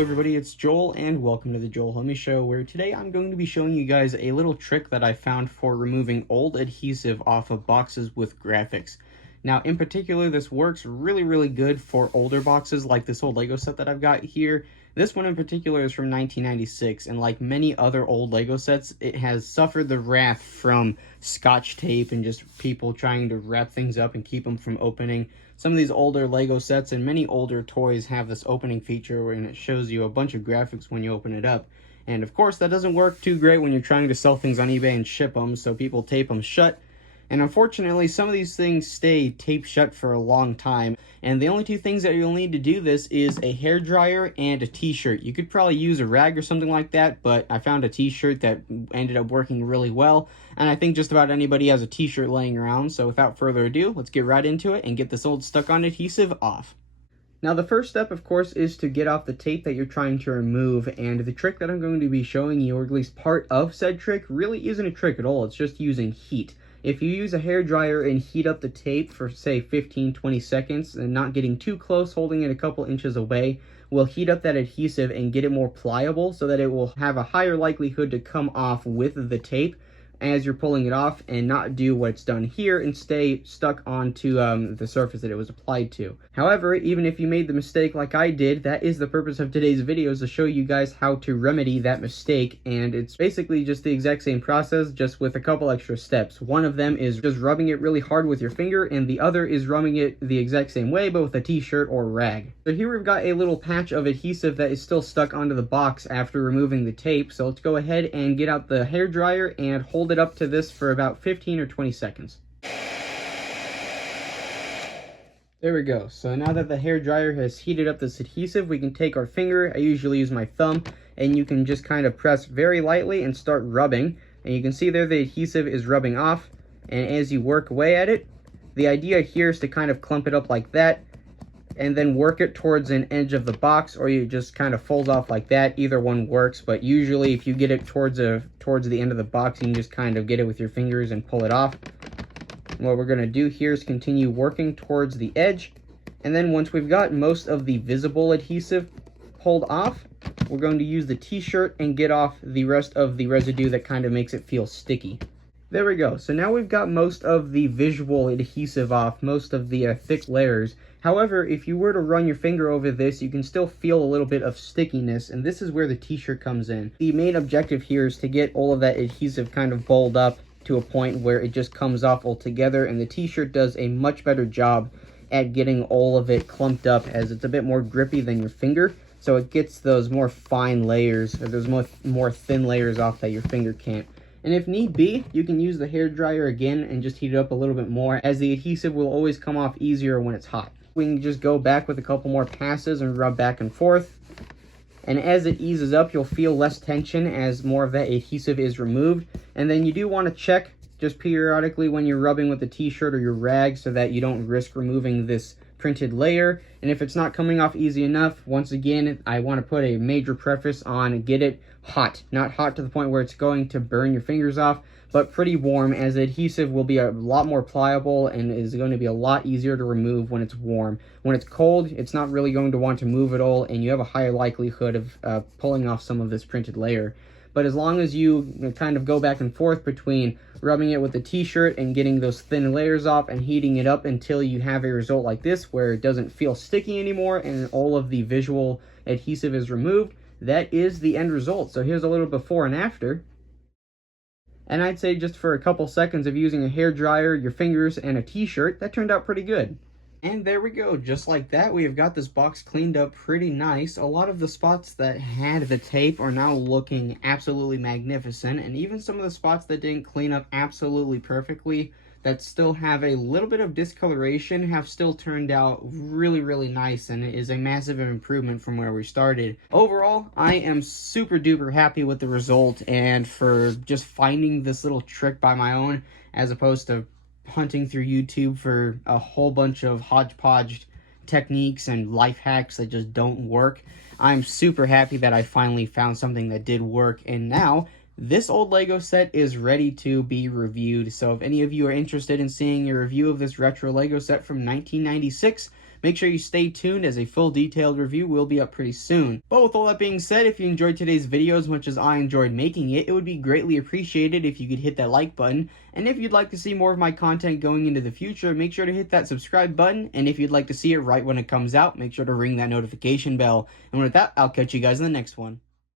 Hello everybody, it's Joel and welcome to the Joel Homie Show, where today I'm going to be showing you guys a little trick that I found for removing old adhesive off of boxes with graphics. Now in particular, this works really good for older boxes like this old Lego set that I've got here. This one in particular is from 1996, and like many other old Lego sets, it has suffered the wrath from Scotch tape and just people trying to wrap things up and keep them from opening. Some of these older Lego sets and many older toys have this opening feature where it shows you a bunch of graphics when you open it up. And of course, that doesn't work too great when you're trying to sell things on eBay and ship them, so people tape them shut. And unfortunately, some of these things stay taped shut for a long time. And the only two things that you'll need to do this is a hairdryer and a t-shirt. You could probably use a rag or something like that, but I found a t-shirt that ended up working really well. And I think just about anybody has a t-shirt laying around. So without further ado, let's get right into it and get this old stuck-on adhesive off. Now the first step, of course, is to get off the tape that you're trying to remove, and the trick that I'm going to be showing you, or at least part of said trick, really isn't a trick at all. It's just using heat. If you use a hairdryer and heat up the tape for, say, 15-20 seconds, and not getting too close, holding it a couple inches away, will heat up that adhesive and get it more pliable so that it will have a higher likelihood to come off with the tape as you're pulling it off and not do what's done here and stay stuck onto the surface that it was applied to. However, even if you made the mistake like I did, that is the purpose of today's video, is to show you guys how to remedy that mistake, and it's basically just the exact same process, just with a couple extra steps. One of them is just rubbing it really hard with your finger, and the other is rubbing it the exact same way, but with a t-shirt or rag. So here we've got a little patch of adhesive that is still stuck onto the box after removing the tape, so let's go ahead and get out the hairdryer and hold it up to this for about 15 or 20 seconds. There we go. So now that the hairdryer has heated up this adhesive, we can take our finger, I usually use my thumb, and you can just kind of press very lightly and start rubbing. And you can see there the adhesive is rubbing off, and as you work away at it, the idea here is to kind of clump it up like that, and then work it towards an edge of the box, or you just kind of fold off like that. Either one works, but usually if you get it towards the end of the box, you can just kind of get it with your fingers and pull it off. And what we're going to do here is continue working towards the edge, and then once we've got most of the visible adhesive pulled off, we're going to use the t-shirt and get off the rest of the residue that kind of makes it feel sticky. There we go. So now we've got most of the visual adhesive off, most of the thick layers. However, if you were to run your finger over this, you can still feel a little bit of stickiness, and this is where the t-shirt comes in. The main objective here is to get all of that adhesive kind of balled up to a point where it just comes off altogether, and the t-shirt does a much better job at getting all of it clumped up, as it's a bit more grippy than your finger, so it gets those more fine layers, or those more thin layers off that your finger can't. And if need be, you can use the hairdryer again and just heat it up a little bit more, as the adhesive will always come off easier when it's hot. We can just go back with a couple more passes and rub back and forth. And as it eases up, you'll feel less tension as more of that adhesive is removed. And then you do want to check just periodically when you're rubbing with the t-shirt or your rag so that you don't risk removing this printed layer. And if it's not coming off easy enough, once again, I want to put a major preface on get it hot. Not hot to the point where it's going to burn your fingers off, but pretty warm, as the adhesive will be a lot more pliable and is going to be a lot easier to remove when it's warm. When it's cold, it's not really going to want to move at all, and you have a higher likelihood of pulling off some of this printed layer. But as long as you kind of go back and forth between rubbing it with the t-shirt and getting those thin layers off and heating it up until you have a result like this where it doesn't feel sticky anymore and all of the visual adhesive is removed, that is the end result. So here's a little before and after. And I'd say just for a couple seconds of using a hairdryer, your fingers, and a t-shirt, that turned out pretty good. And there we go, just like that, we have got this box cleaned up pretty nice. A lot of the spots that had the tape are now looking absolutely magnificent, and even some of the spots that didn't clean up absolutely perfectly, that still have a little bit of discoloration, have still turned out really nice, and it is a massive improvement from where we started. Overall, I am super duper happy with the result, and for just finding this little trick by my own, as opposed to hunting through YouTube for a whole bunch of hodgepodge techniques and life hacks that just don't work. I'm super happy that I finally found something that did work, and now this old Lego set is ready to be reviewed. So if any of you are interested in seeing a review of this retro Lego set from 1996, make sure you stay tuned as a full detailed review will be up pretty soon. But with all that being said, if you enjoyed today's video as much as I enjoyed making it, it would be greatly appreciated if you could hit that like button. And if you'd like to see more of my content going into the future, make sure to hit that subscribe button. And if you'd like to see it right when it comes out, make sure to ring that notification bell. And with that, I'll catch you guys in the next one.